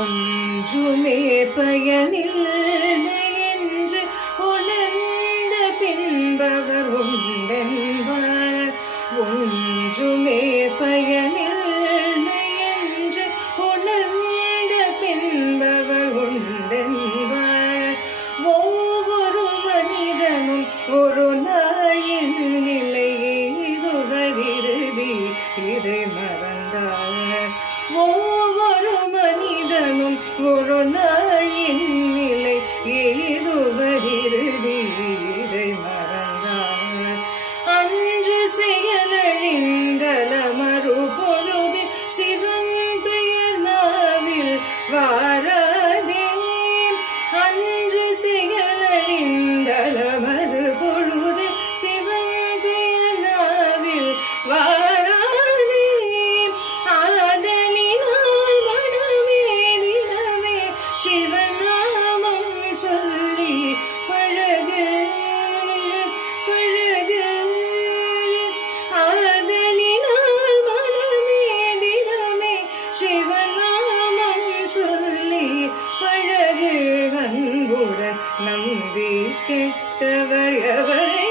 ஒன்றுமே பயனில்லை என்று உணர்ந்த பின்பவர் உண்டென்பார். ஒன்றுமே பயனில்லை என்று உணர்ந்த பின்பவர் உண்டென்பார். ஒவ்வொரு மனிதனும் ஒரு நாளின் நிலையை இதுவரிருதி இதை மறந்தார். ஒவ்வொரு மனிதனும் ஒரு நாளின் நிலை இதுவரிருதி இதை மறந்தார். அன்று செயலழிந்தல மறுபொழுது சிவன் பெயர் நாவில் வாராதே. அன்று செயலழிந்தல மறுபொழுது சிவன் பெயர் நாவில் வாராதே. ஆதலினால் மனமே தினமே சிவநாமம் சொல்லி பழகு பழகு. ஆதலினால் மனமே தினமே சிவநாமம் சொல்லி பழகு. அன்புடன் நம்பி கெட்டவர் எவரே